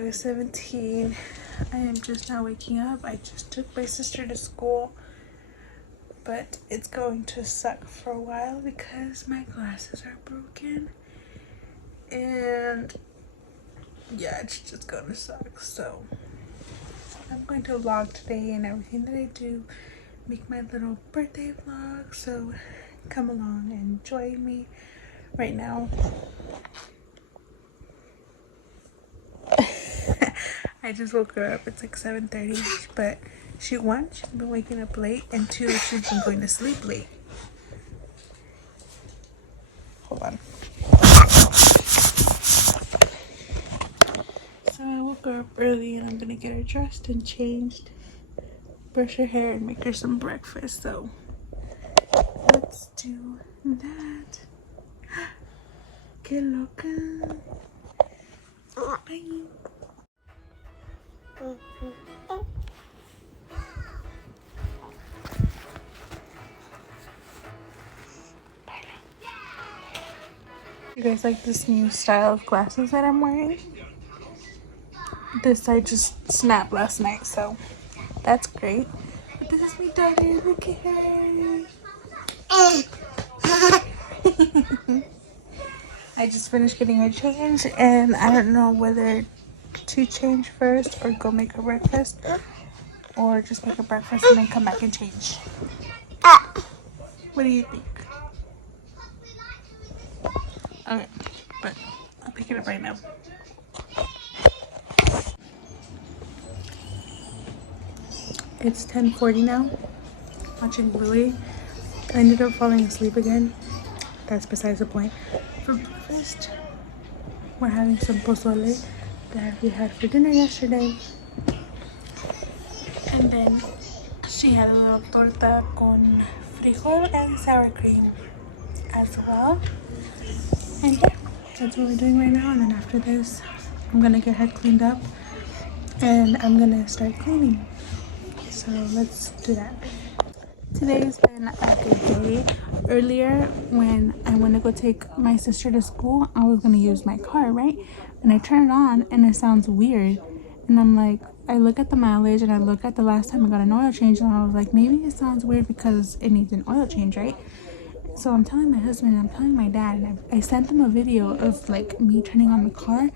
August 17th. I am just now waking up. I just took my sister to school, but it's going to suck for a while because my glasses are broken, and yeah, it's just gonna suck. So I'm going to vlog today and everything that I do, make my little birthday vlog, so come along and join me. Right now I just woke her up. It's like 7:30, but she's been waking up late, and 2, she's been going to sleep late. Hold on. So I woke her up early, and I'm gonna get her dressed and changed, brush her hair, and make her some breakfast. So let's do that. Que loca. Bye. You guys like this new style of glasses that I'm wearing? This I just snapped last night, so that's great. But this is my daughter. Look at her. I just finished getting her changed, and I don't know whether to change first or go make her breakfast, or just make her breakfast and then come back and change. What do you think? Okay, but I'll pick it up right now. It's 10:40 now. Watching Bluey. I ended up falling asleep again. That's besides the point. For breakfast, we're having some pozole that we had for dinner yesterday. And then she had a little torta con frijol and sour cream as well. And yeah, that's what we're doing right now. And then after this, I'm gonna get her cleaned up and I'm gonna start cleaning. So let's do that. Today's been a good day. Earlier, when I went to go take my sister to school, I was gonna use my car, right? And I turn it on and it sounds weird. And I'm like, I look at the mileage and I look at the last time I got an oil change, and I was like, maybe it sounds weird because it needs an oil change, right? So I'm telling my husband and I'm telling my dad, and I sent them a video of like me turning on the car,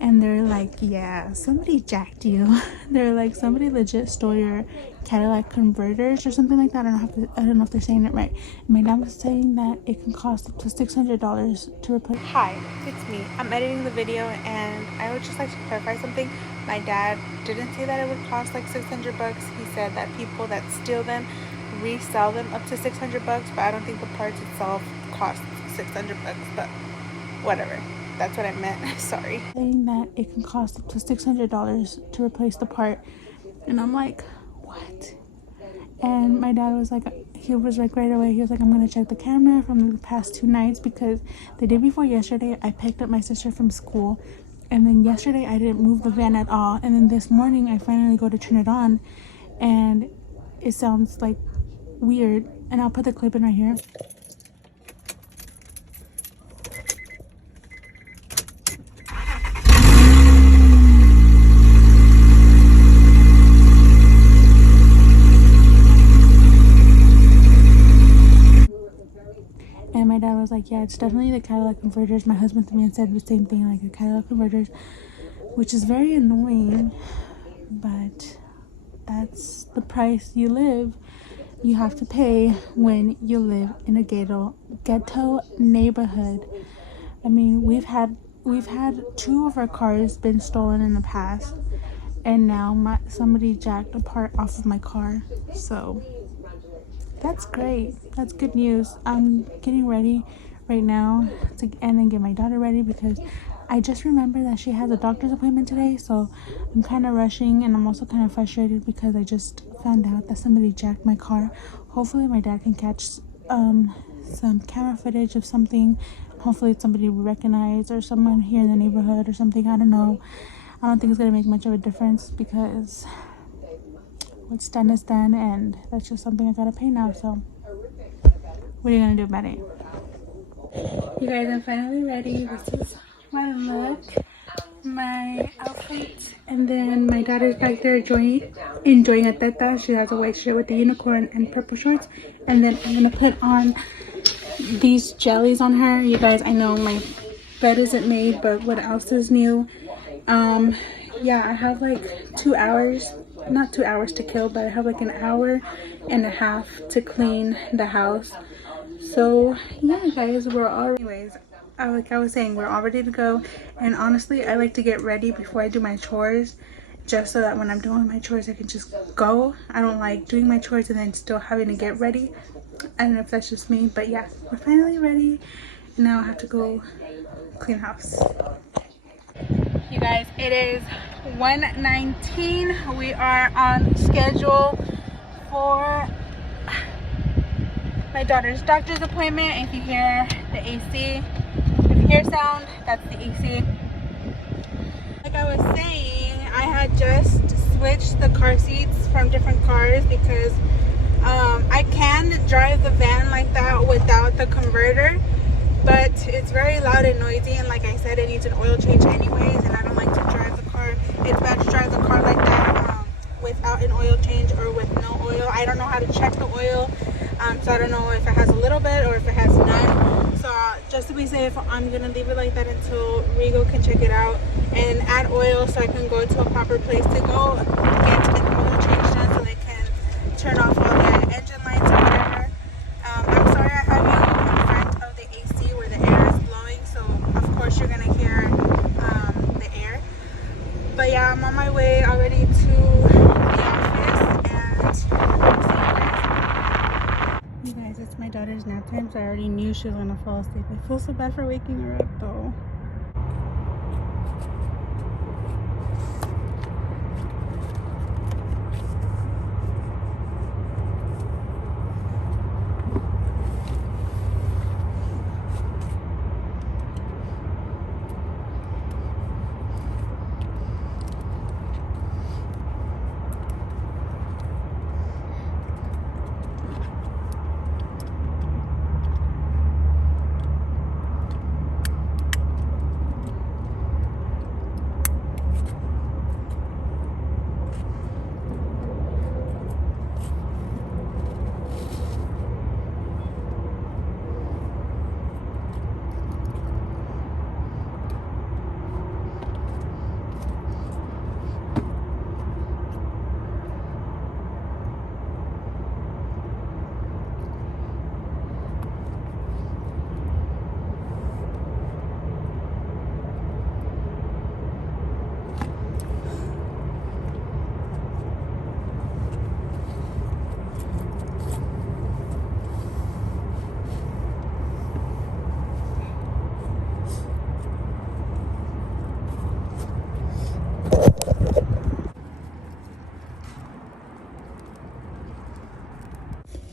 and they're like, yeah, somebody jacked you. They're like, somebody legit stole your Cadillac converters or something like that. I don't know if they're saying it right. And my dad was saying that it can cost up to $600 to replace. Hi, it's me. I'm editing the video, and I would just like to clarify something. My dad didn't say that it would cost like $600. He said that people that steal them resell them up to $600, but I don't think the parts itself cost $600, but whatever. That's what I meant. Sorry. Saying that it can cost up to $600 to replace the part, and I'm like, what? And my dad was like, he was like right away, he was like, I'm gonna check the camera from the past 2 nights, because the day before yesterday I picked up my sister from school, and then yesterday I didn't move the van at all, and then this morning I finally go to turn it on and it sounds like weird. And I'll put the clip in right here. And my dad was like, yeah, it's definitely the Cadillac converters. My husband to me said the same thing, like the Cadillac converters, which is very annoying, but that's the price you have to pay when you live in a ghetto neighborhood. I mean, we've had 2 of our cars been stolen in the past, and now somebody jacked a part off of my car. So that's great. That's good news. I'm getting ready right now and then get my daughter ready, because I just remembered that she has a doctor's appointment today. So I'm kind of rushing, and I'm also kind of frustrated because I just found out that somebody jacked my car. Hopefully my dad can catch some camera footage of something. Hopefully it's somebody we recognize, or someone here in the neighborhood or something. I don't know. I don't think it's gonna make much of a difference, because what's done is done, and that's just something I gotta pay now. So what are you gonna do about it? You guys, I'm finally ready. This is my look. My outfit And then my daughter's back there enjoying a teta. She has a white shirt with the unicorn and purple shorts. And then I'm gonna put on these jellies on her. You guys, I know my bed isn't made, but what else is new? Yeah, I have like 2 hours, not 2 hours to kill, but I have like an hour and a half to clean the house. So yeah, guys, we're all, anyways, like I was saying, we're all ready to go. And honestly, I like to get ready before I do my chores, just so that when I'm doing my chores I can just go. I don't like doing my chores and then still having to get ready. I don't know if that's just me, but yeah, we're finally ready. Now I have to go clean house. You guys, it is 1:19. We are on schedule for my daughter's doctor's appointment. If you hear the AC, if you hear sound, that's the AC. Like I was saying, I had just switched the car seats from different cars because I can drive the van like that without the converter, but it's very loud and noisy, and like I said, it needs an oil change anyways, and I don't like to drive the car. It's bad to drive the car like that without an oil change or with no oil. I don't know how to check the oil, so I don't know if it has a little bit or if it has none. So just to be safe, I'm gonna leave it like that until Rigo can check it out and add oil so I can go to a proper place to go get an oil change done so they can turn off all the engine lights or whatever. I'm sorry I have you in front of the AC where the air is blowing, so of course you're gonna hear the air. But yeah, I'm on my way already to the office, and I'll see you guys. You guys, it's my daughter's nap time, so I already knew she was gonna fall asleep. I feel so bad for waking her up though.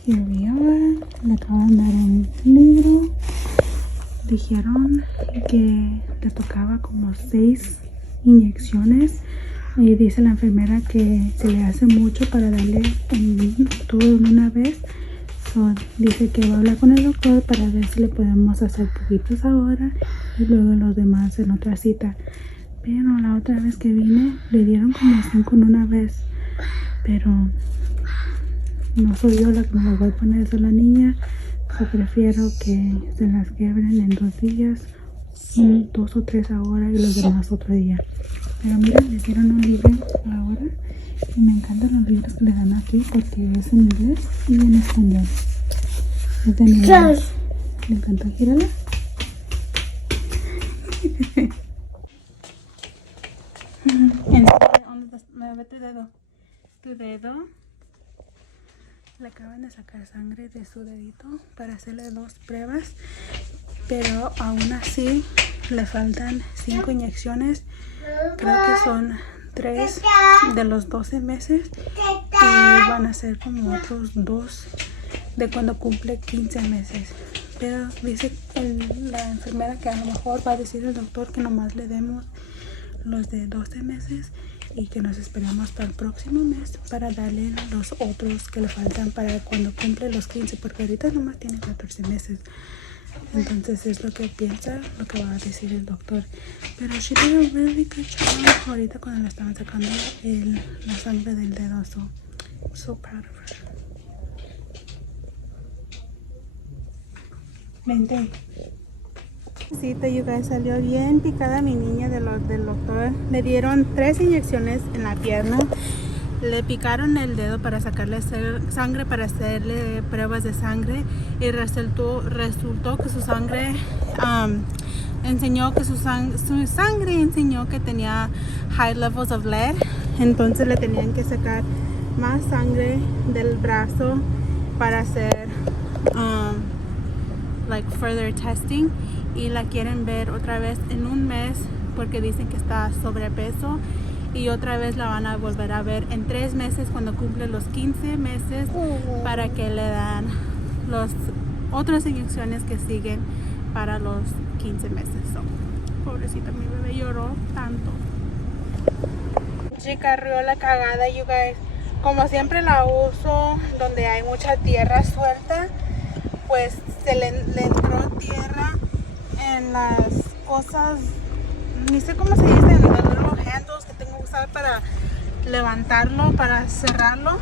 Here we are, le acaban de dar un libro. Dijeron que le tocaba como 6 inyecciones y dice la enfermera que se le hace mucho para darle todo en una vez. So, dice que va a hablar con el doctor para ver si le podemos hacer poquitos ahora y luego los demás en otra cita. Pero la otra vez que vine le dieron como 5 en una vez, pero no soy yo la que me las voy a poner, eso la niña. So, prefiero que se las quebren en 2 días, 2 o 3 ahora y los demás otro día. Pero mira, le dieron un libro ahora y me encantan los libros que le dan aquí porque es en inglés y en español. Es de inglés. Me encanta, gírala. Ve tu dedo. Tu dedo. Le acaban de sacar sangre de su dedito para hacerle 2 pruebas, pero aún así le faltan 5 inyecciones. Creo que son 3 de los 12 meses y van a ser como otros 2 de cuando cumple 15 meses. Pero dice la enfermera que a lo mejor va a decir el doctor que nomás le demos los de 12 meses y que nos esperamos para el próximo mes para darle los otros que le faltan para cuando cumple los 15, porque ahorita nomás tiene 14 meses. Entonces es lo que piensa, lo que va a decir el doctor. Pero she did a really good job ahorita cuando le estaban sacando la sangre del dedo. So, I'm so proud of her. Vente. Sí, you guys, salió bien picada mi niña del doctor. Le dieron 3 inyecciones en la pierna. Le picaron el dedo para sacarle sangre, para hacerle pruebas de sangre. Y resultó que su sangre enseñó que su sangre enseñó que tenía high levels of lead. Entonces le tenían que sacar más sangre del brazo para hacer like further testing, y la quieren ver otra vez en un mes porque dicen que está sobrepeso, y otra vez la van a volver a ver en 3 meses cuando cumple los 15 meses para que le dan las otras inyecciones que siguen para los 15 meses. So, pobrecita, mi bebé lloró tanto. Chica, rió la cagada, you guys. Como siempre la uso donde hay mucha tierra suelta, pues se le entró tierra en las cosas, ni sé cómo se dicen, los handles que tengo que usar para levantarlo, para cerrarlo.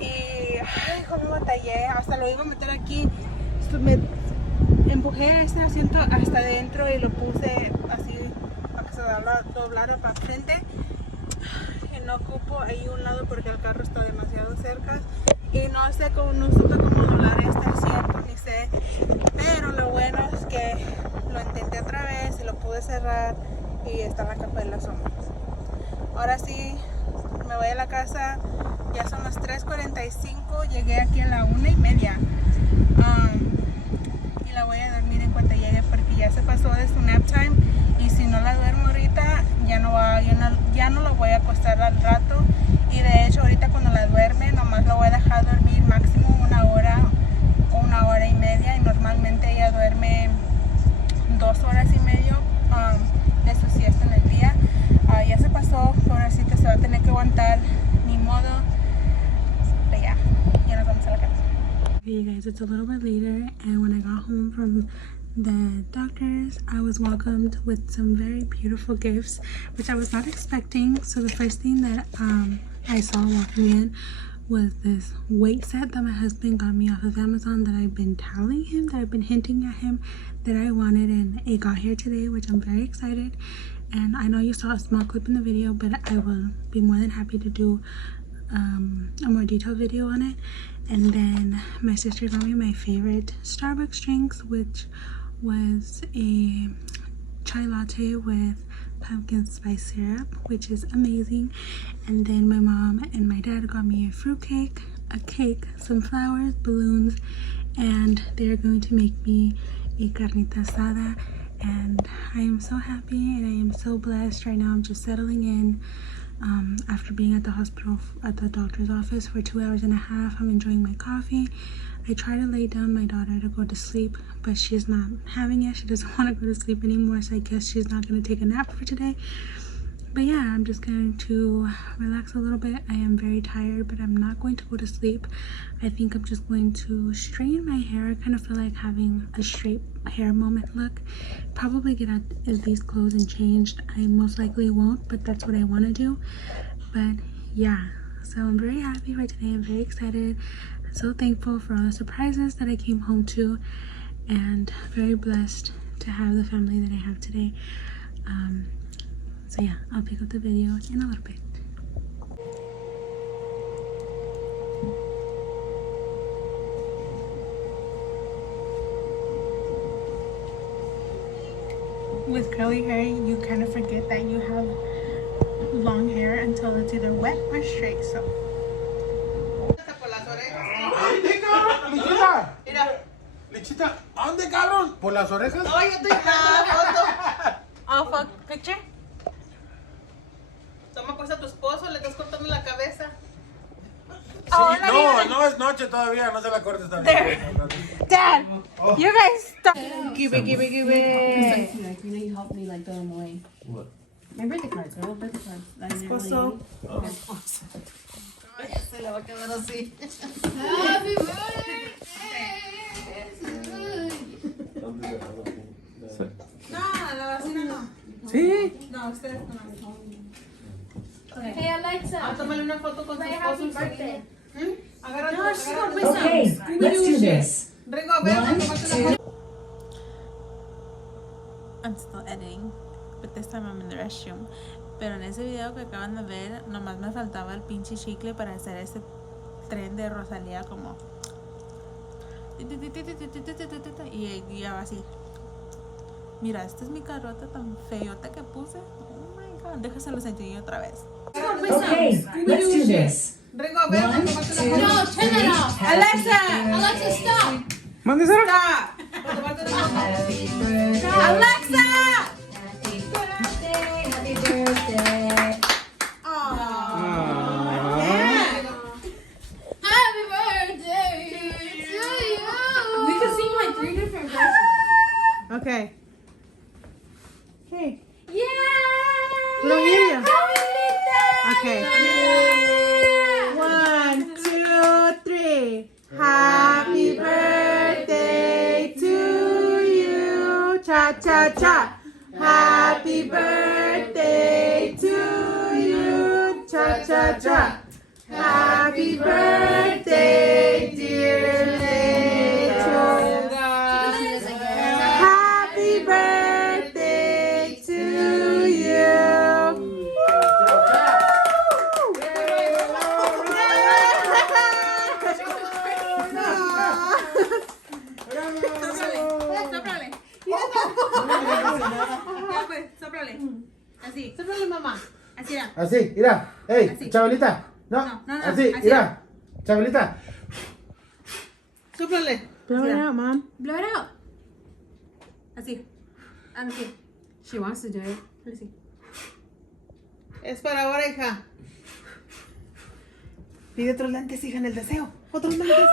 Y ay, cómo batallé, hasta lo iba a meter aquí. Me empujé este asiento hasta adentro y lo puse así para que se doblara para frente. Y no ocupo ahí un lado porque el carro está demasiado cerca. Y no sé cómo, no supe cómo doblar este asiento, ni sé. Pero lo bueno es que lo intenté otra vez y lo pude cerrar y está en la capa de las sombras. Ahora sí, me voy a la casa. Ya son las 3:45. Llegué aquí a la 1:30. Y la voy a dormir en cuanto llegue porque ya se pasó de su nap time. Y si no la duermo ahorita, ya no lo voy a acostar al rato. Y de hecho ahorita cuando la duerme, nomás lo voy a dejar dormir máximo 1 hora o 1:30. Y normalmente ella duerme 2 horas y medio de su siesta en el día. Ya se pasó, pobrecita, se va a tener que aguantar, ni modo. Pero ya nos vamos a la casa. Okay, you guys, it's a little bit later, and when I got home from the doctors, I was welcomed with some very beautiful gifts, which I was not expecting. So the first thing that I saw walking in was this weight set that my husband got me off of Amazon, that I've been telling him, that I've been hinting at him that I wanted, and it got here today, which I'm very excited. And I know you saw a small clip in the video, but I will be more than happy to do a more detailed video on it. And then my sister got me my favorite Starbucks drinks, which was a chai latte with pumpkin spice syrup, which is amazing. And then my mom and my dad got me a fruit cake, a cake, some flowers, balloons, and they're going to make me a carnita asada. And I am so happy and I am so blessed. Right now I'm just settling in after being at the hospital, at the doctor's office for 2.5 hours. I'm enjoying my coffee. I try to lay down my daughter to go to sleep, but she's not having it. She doesn't want to go to sleep anymore, so I guess she's not going to take a nap for today. But yeah, I'm just going to relax a little bit. I am very tired, but I'm not going to go to sleep. I think I'm just going to straighten my hair. I kind of feel like having a straight hair moment look. Probably get out of these clothes and changed. I most likely won't, but that's what I want to do. But yeah, so I'm very happy for today. I'm very excited. I'm so thankful for all the surprises that I came home to, and very blessed to have the family that I have today. So yeah, I'll pick up the video in a little bit. With curly hair, you kind of forget that you have long hair until it's either wet or straight, so. ¿Dónde, cabrón? Lichita. Mira. Lichita, ¿dónde, cabrón? ¿Por las orejas? No, yo estoy tomando foto. Oh, fuck, picture. Toma pues a tu esposo, le estás cortando la cabeza. Sí, no es noche todavía, no se la cortes también. Dad, you guys stop. Give it. Like, you know, you helped me like throw them away. What? My birthday cards, my old birthday cards. That I never Esposo. Ay, se le va a quedar así. Happy birthday to you. No, la vecina no. Sí. No, ustedes no. Hey Alexa, Tómale una foto con su play esposo. Happy Birthday. Agarra tu Okay, let's do this. Ringo, ven, tómate una foto. I'm still editing, but this time I'm in the restroom. Pero en ese video que acaban de ver, nomás me faltaba el pinche chicle para hacer ese tren de Rosalía como... Y ya va así. Mira, esta es mi carota tan feyota que puse. Oh my god, déjaselo sentir otra vez. Okay, let's do this. Ringo, ven, One, tómate una two, foto. No, turn it off. Alexa! Alexa, stop. Mande Sara. Stop. Tómate una foto. Happy birthday. Alexa! Happy birthday. Happy birthday. Happy birthday to you. We could sing like 3 different versions. Okay. Hey. Yeah. We don't hear you. Happy birthday. Okay. 1, 2, 3. Happy birthday to you. Cha cha cha. Happy birthday to you. Cha cha cha. Happy birthday, dear Rachel. Happy birthday to you. Sóprale. Ya pues, sóprale. Así. Sóprale, mamá. Así era. Así, mira. Hey, Así. Chabelita. No, No, no, así, así. mira. Chabelita. Sóprale. Blow it out, mom. Blow it out. Así. Así. She wants to do it. Así. Es para ahora, hija. Pide otros lentes, hija, en el deseo. Otros lentes.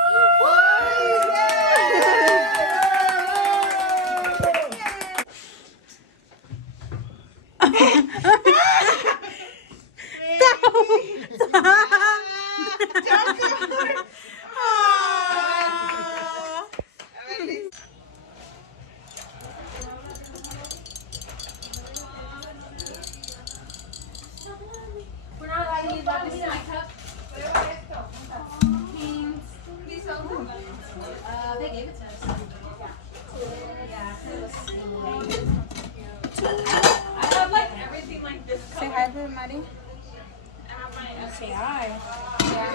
We're not allowed to use that. This is my cup. They gave it to us. I have like everything like this. Say hi to Maddie. Say hi. Yeah.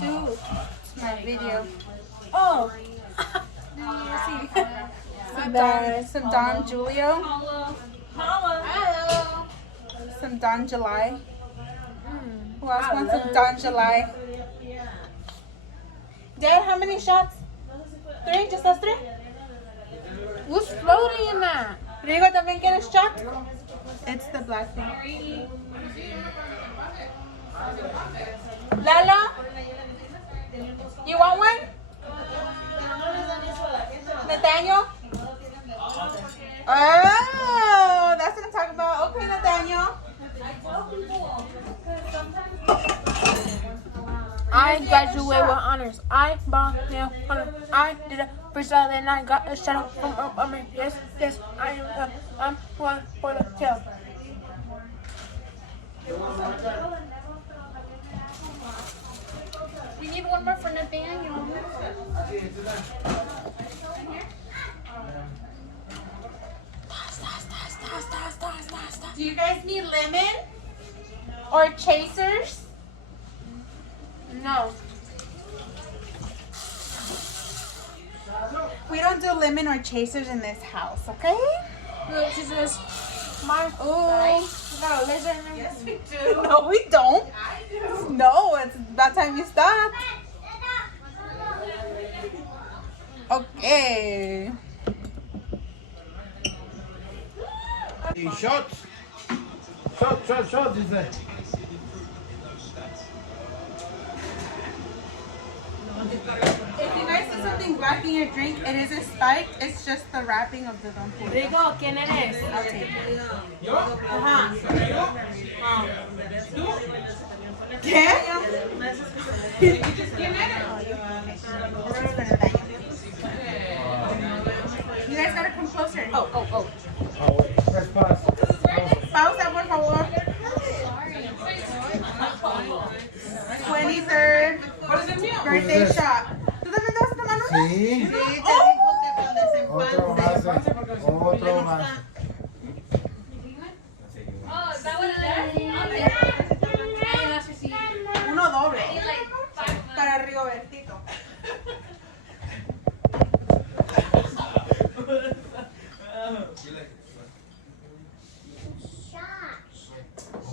Dude. It's my video. Oh. Some Don Julio. Hello. Some Don July. Who else wants some Don July? Dad, how many shots? 3? Just us 3? Who's floating in that? Rigo, ¿también quieres shot? It's the black thing. Lalo? You want one? Nathaniel? Oh, that's what I'm talking about. Okay, Nathaniel. I graduated with honors. I bought nail honor. I did a freestyle and I got a shout out from Army. Yes, yes, I'm one for the tail. We need one more for Nathaniel. Do you guys need lemon? Or chasers? No. We don't do lemon or chasers in this house, okay? Look, she says, my, Oh, no, listen. no, we don't. No, it's about time you stop. Okay. Shots. Shots, dice. If you guys see something black in your drink, it isn't spiked. It's just the wrapping of the Don Julio. Rigo, ¿quién eres? Okay. Ajá. ¿Qué? You guys gotta come birthday shot. ¿Tú también te vas a tomar una? Sí. Sí, te dijo que cuando se Otro empalme. vaso. Otro vaso. Oh, is that what it is? I'll take it. Hey, that's your seat. Uno doble. I need like 5 months. Para Rigobertito.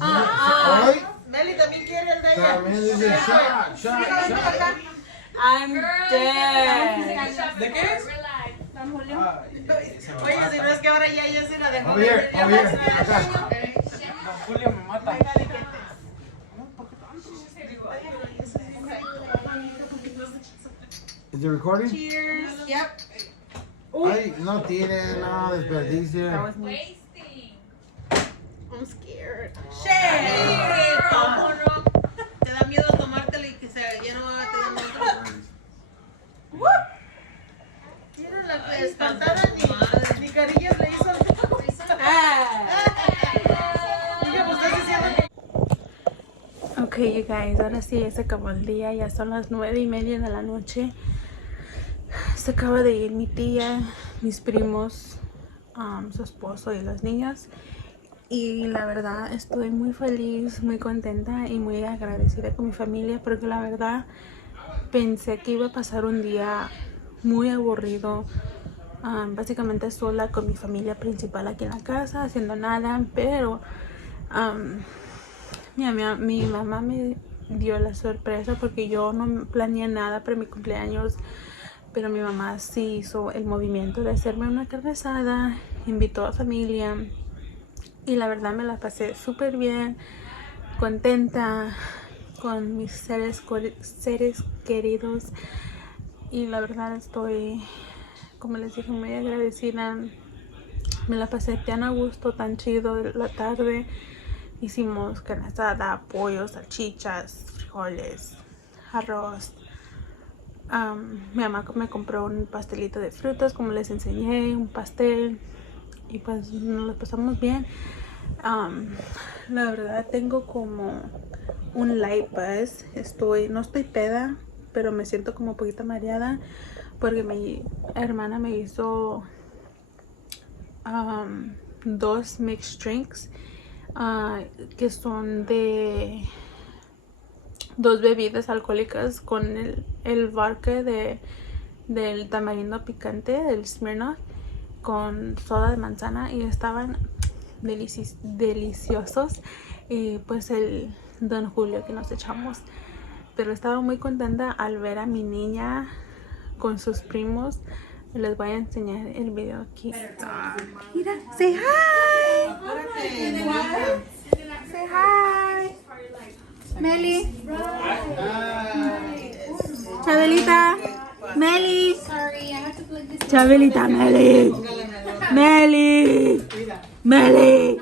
Hoy Meli también quiere el de ella. también dice shot, shot, Mira, ven para shot. acá. I'm dead. ¿De qué es? Relax. Oye, si no es que ahora ya yo sí la dejo. Over here, over here. Acá. Julio me mata. Is it recording? Cheers. Yep. Ay, no tiene, no desperdicie. Wasting. I'm scared. Shit. ¿Cómo no? ¿Te da miedo tomártelo y que se ya no te da miedo? Mira la espantada ni carillas le hizo. Dije, pues estás diciendo que... Ok, you guys, ahora sí ya se acabó el día, ya son las 9:30 de la noche. Se acaba de ir mi tía, mis primos, su esposo y los niños. Y la verdad estoy muy feliz, muy contenta y muy agradecida con mi familia porque la verdad pensé que iba a pasar un día muy aburrido, básicamente sola con mi familia principal aquí en la casa, haciendo nada, pero mi mamá me dio la sorpresa porque yo no planeé nada para mi cumpleaños, pero mi mamá sí hizo el movimiento de hacerme una carne asada, invitó a familia y la verdad me la pasé súper bien, contenta con mis seres queridos y la verdad estoy, como les dije, muy agradecida. Me la pasé tan a gusto, tan chido la tarde. Hicimos carne asada, pollo, salchichas, frijoles, arroz. Mi mamá me compró un pastelito de frutas, como les enseñé, un pastel. Y pues nos lo pasamos bien. La verdad tengo como un light buzz. No estoy peda, pero me siento como un poquito mareada porque mi hermana me hizo 2 mixed drinks. Que son de 2 bebidas alcohólicas con el vodka del tamarindo picante, del Smirnoff, con soda de manzana y estaban deliciosos. Y pues el Don Julio que nos echamos, pero estaba muy contenta al ver a mi niña con sus primos. Les voy a enseñar el video aquí. Mira, say hi. Say hi. Meli. Chabelita. Meli. Sorry, I have to plug this. Chabelita, Meli. Meli. Meli.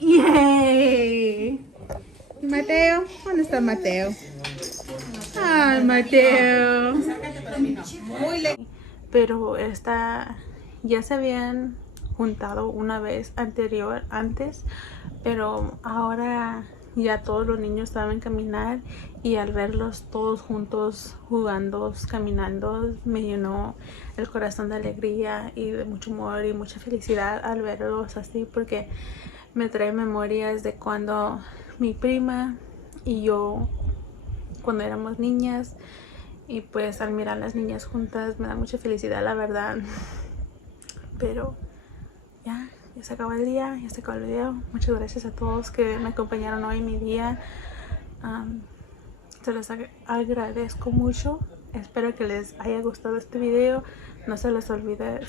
Yay. ¿Y Mateo? ¿Dónde está Mateo? Ay, Mateo. Pero ya se habían juntado una vez antes, pero ahora ya todos los niños saben caminar y al verlos todos juntos jugando, caminando, me llenó el corazón de alegría y de mucho amor y mucha felicidad al verlos así, porque me trae memorias de cuando mi prima y yo, cuando éramos niñas, y pues al mirar a las niñas juntas me da mucha felicidad, la verdad. Pero ya se acabó el día, ya se acabó el video. Muchas gracias a todos que me acompañaron hoy en mi día. Se les agradezco mucho. Espero que les haya gustado este video. No se les olvide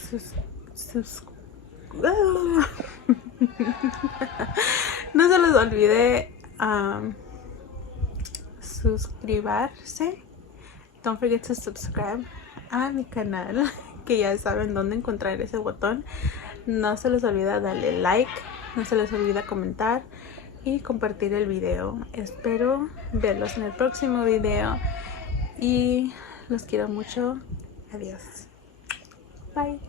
no se les olvide suscribirse. Don't forget to subscribe a mi canal, que ya saben dónde encontrar ese botón. No se les olvida darle like, no se les olvida comentar y compartir el video. Espero verlos en el próximo video y los quiero mucho. Adiós. Bye.